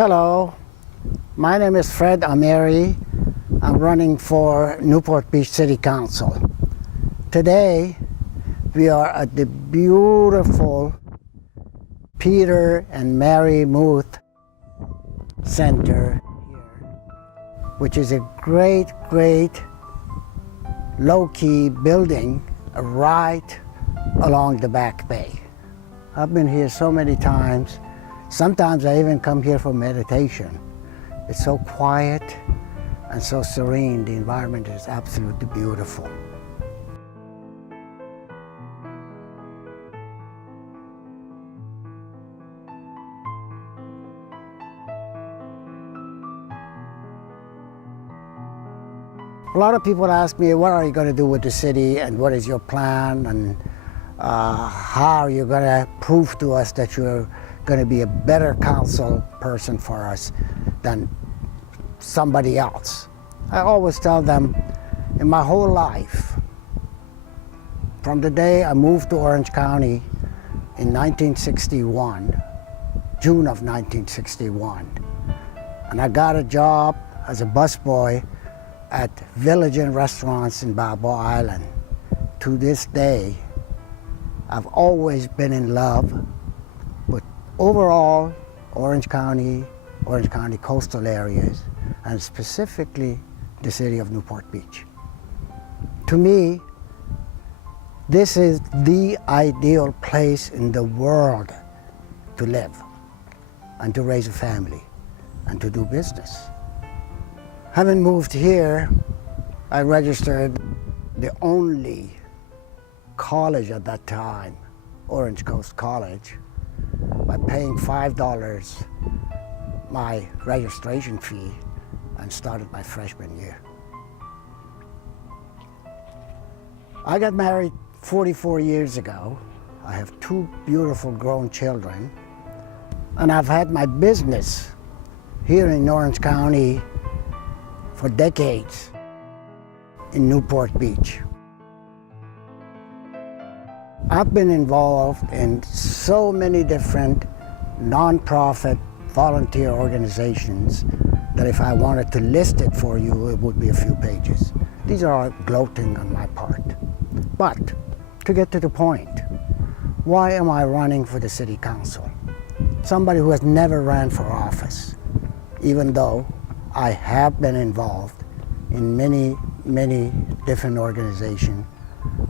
Hello, my name is Fred Ameri. I'm running for Newport Beach City Council. Today, we are at the beautiful Peter and Mary Muth Center here, which is a great low-key building right along the Back Bay. I've been here so many times. Sometimes I even come here for meditation. It's so quiet and so serene. The environment is absolutely beautiful. A lot of people ask me, what are you going to do with the city and what is your plan and how are you going to prove to us that you're going to be a better council person for us than somebody else. I always tell them, in my whole life, from the day I moved to Orange County in 1961, June of 1961, and I got a job as a busboy at Village Inn restaurants in Balboa Island. To this day, I've always been in love with overall Orange County coastal areas, and specifically the city of Newport Beach. To me, this is the ideal place in the world to live and to raise a family and to do business. Having moved here, I registered the only college at that time, Orange Coast College, by paying $5 my registration fee and started my freshman year. I got married 44 years ago. I have two beautiful grown children, and I've had my business here in Orange County for decades in Newport Beach. I've been involved in so many different nonprofit volunteer organizations that if I wanted to list it for you, it would be a few pages. These are all gloating on my part. But to get to the point, why am I running for the city council? Somebody who has never ran for office, even though I have been involved in many different organizations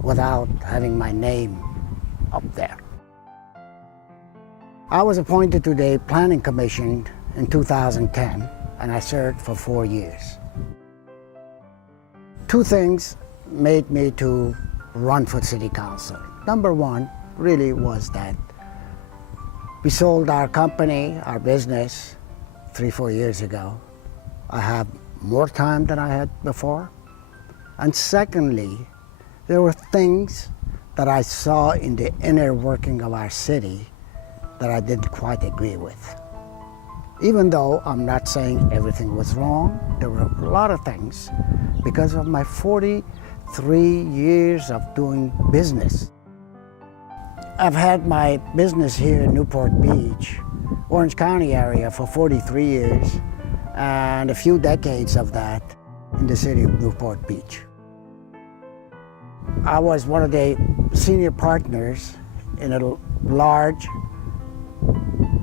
without having my name up there. I was appointed to the Planning Commission in 2010, and I served for 4 years. Two things made me to run for city council. Number one really was that we sold our company, our business, 3-4 years ago. I have more time than I had before. And secondly, there were things that I saw in the inner working of our city that I didn't quite agree with. Even though I'm not saying everything was wrong, there were a lot of things because of my 43 years of doing business. I've had my business here in Newport Beach, Orange County area for 43 years, and a few decades of that in the city of Newport Beach. I was one of the senior partners in a large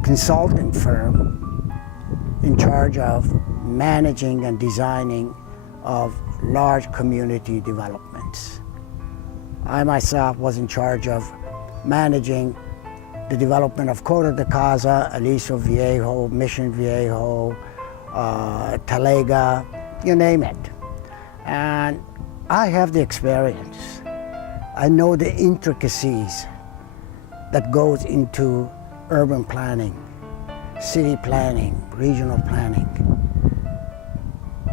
consulting firm in charge of managing and designing of large community developments. I myself was in charge of managing the development of Coto de Caza, Aliso Viejo, Mission Viejo, Talega, you name it. And I have the experience. I know the intricacies that goes into urban planning, city planning, regional planning.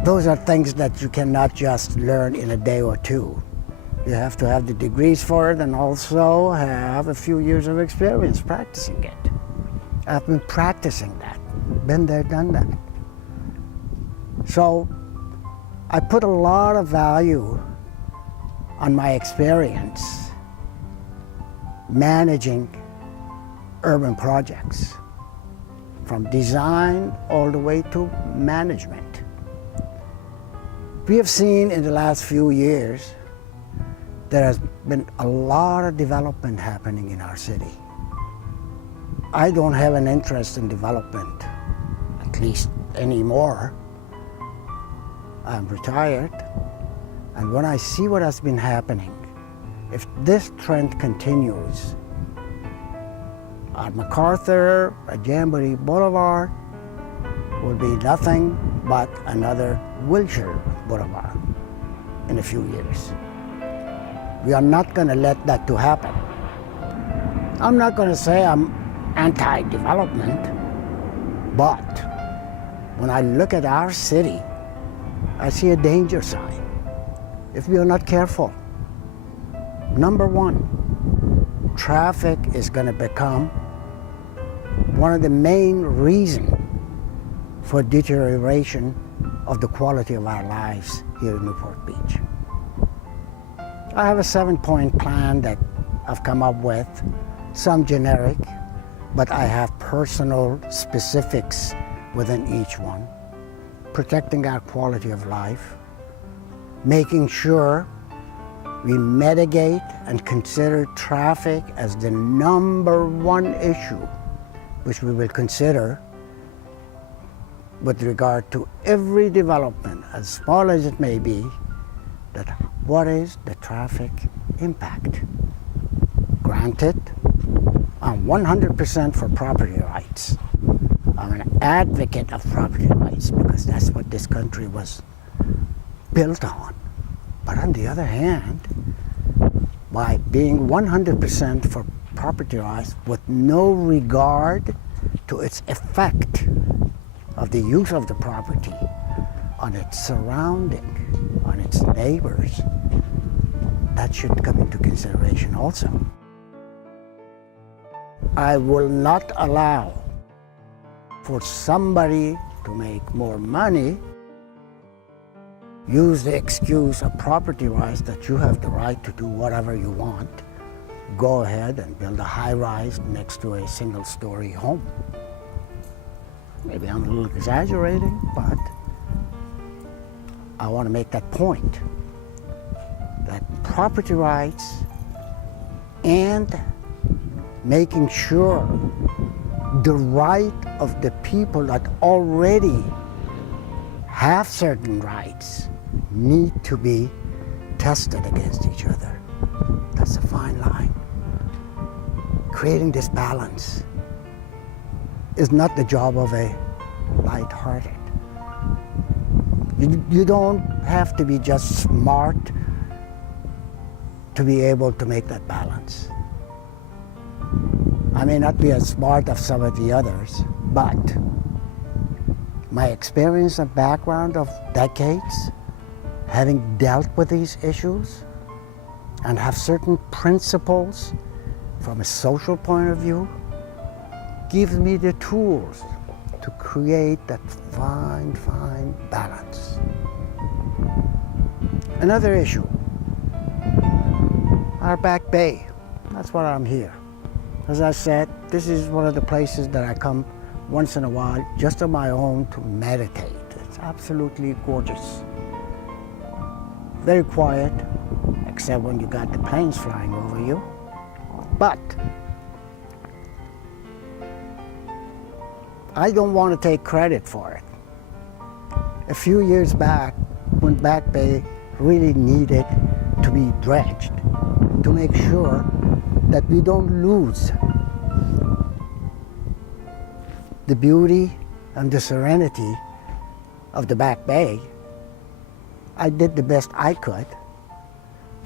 Those are things that you cannot just learn in a day or two. You have to have the degrees for it and also have a few years of experience practicing it. I've been practicing that, been there, done that. So I put a lot of value on my experience managing urban projects. from design all the way to management. We have seen in the last few years there has been a lot of development happening in our city. I don't have an interest in development, at least anymore. I'm retired, and when I see what has been happening, if this trend continues, at MacArthur, at Jamboree Boulevard, will be nothing but another Wilshire Boulevard in a few years. We are not going to let that to happen. I'm not going to say I'm anti-development, but when I look at our city, I see a danger sign if we are not careful. Number one, traffic is going to become one of the main reasons for deterioration of the quality of our lives here in Newport Beach. I have a 7-point plan that I've come up with, some generic, but I have personal specifics within each one. Protecting our quality of life, making sure we mitigate and consider traffic as the number one issue, which we will consider with regard to every development, as small as it may be, that what is the traffic impact? Granted, I'm 100% for property rights. I'm an advocate of property rights because that's what this country was built on. But on the other hand, by being 100% for property rights with no regard to its effect of the use of the property on its surrounding, on its neighbors, that should come into consideration also. I will not allow for somebody to make more money, use the excuse of property rights that you have the right to do whatever you want, go ahead and build a high-rise next to a single-story home. Maybe I'm a little exaggerating, but I want to make that point, that property rights and making sure the right of the people that already have certain rights need to be tested against each other. That's a fine line. Creating this balance is not the job of a light-hearted. You don't have to be just smart to be able to make that balance. I may not be as smart as some of the others, but my experience and background of decades, having dealt with these issues, and have certain principles from a social point of view, gives me the tools to create that fine balance. Another issue, our back bay. That's why I'm here. As I said, this is one of the places that I come once in a while just on my own to meditate. It's absolutely gorgeous. Very quiet, except when you got the planes flying over you. But I don't want to take credit for it. A few years back, when Back Bay really needed to be dredged to make sure that we don't lose the beauty and the serenity of the Back Bay, I did the best I could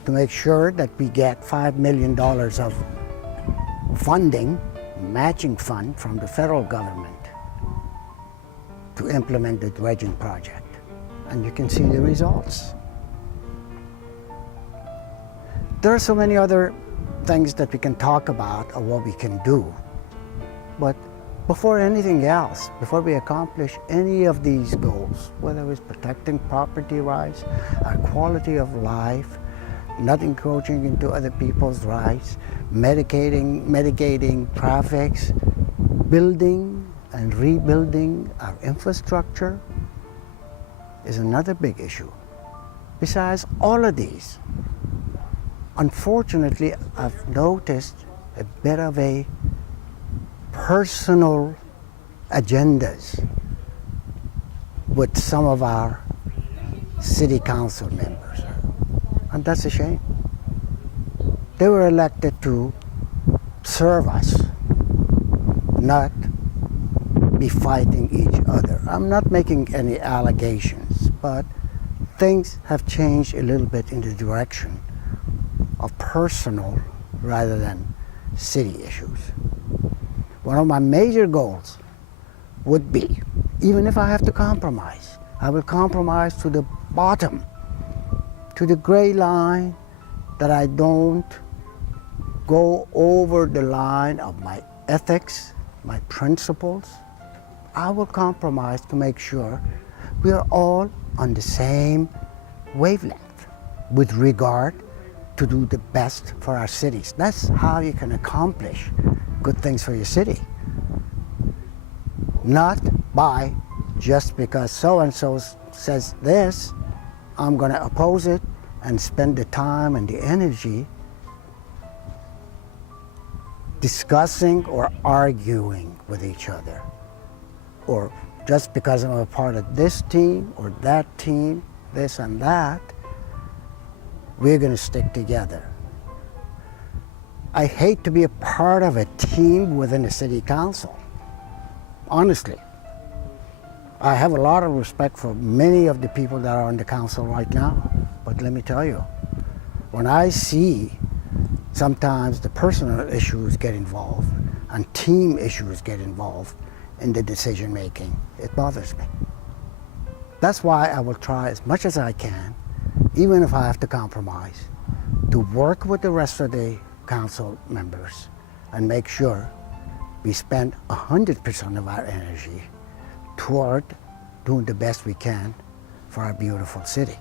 to make sure that we get $5 million of funding, matching fund from the federal government to implement the dredging project. And you can see the results. There are so many other things that we can talk about or what we can do. But before anything else, before we accomplish any of these goals, whether it's protecting property rights, our quality of life, not encroaching into other people's rights, mitigating traffics, building and rebuilding our infrastructure is another big issue. Besides all of these, unfortunately, I've noticed a bit of a personal agendas with some of our city council members, and that's a shame. They were elected to serve us, not be fighting each other. I'm not making any allegations, but things have changed a little bit in the direction of personal rather than city issues. One of my major goals would be, even if I have to compromise, I will compromise to the bottom, to the gray line, that I don't go over the line of my ethics, my principles. I will compromise to make sure we are all on the same wavelength with regard to do the best for our cities. That's how you can accomplish good things for your city. Not by just because so-and-so says this, I'm going to oppose it and spend the time and the energy discussing or arguing with each other. Or just because I'm a part of this team or that team, this and that, we're going to stick together. I hate to be a part of a team within a city council. Honestly, I have a lot of respect for many of the people that are on the council right now. But let me tell you, when I see sometimes the personal issues get involved and team issues get involved in the decision making, it bothers me. That's why I will try as much as I can, even if I have to compromise, to work with the rest of the council members and make sure we spend 100% of our energy toward doing the best we can for our beautiful city.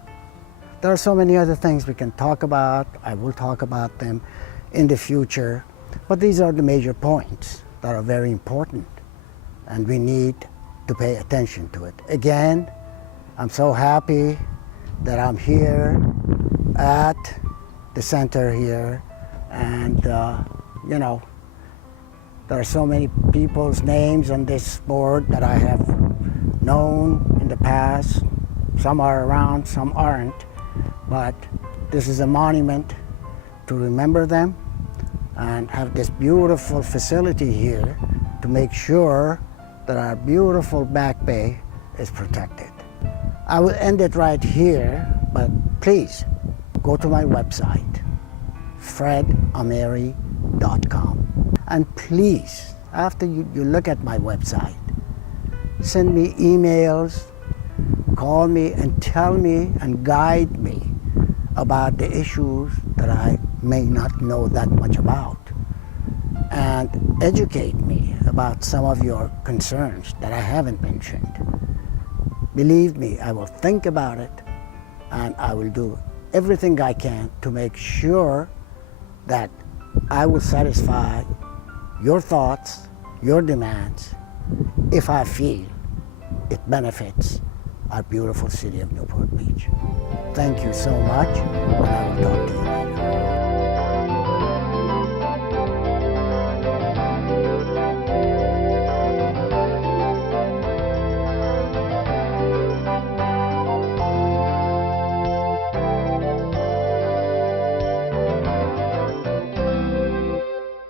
There are so many other things we can talk about. I will talk about them in the future, but these are the major points that are very important, and we need to pay attention to it. Again, I'm so happy that I'm here at the center here, and you know, there are so many people's names on this board that I have known in the past. Some are around, some aren't, but this is a monument to remember them and have this beautiful facility here to make sure that our beautiful Back Bay is protected. I will end it right here, but please go to my website, fredameri.com. And please, after you look at my website, send me emails, call me and tell me and guide me about the issues that I may not know that much about, and educate me about some of your concerns that I haven't mentioned. Believe me, I will think about it, and I will do everything I can to make sure that I will satisfy your thoughts, your demands, if I feel it benefits our beautiful city of Newport Beach. Thank you so much, and I will talk to you.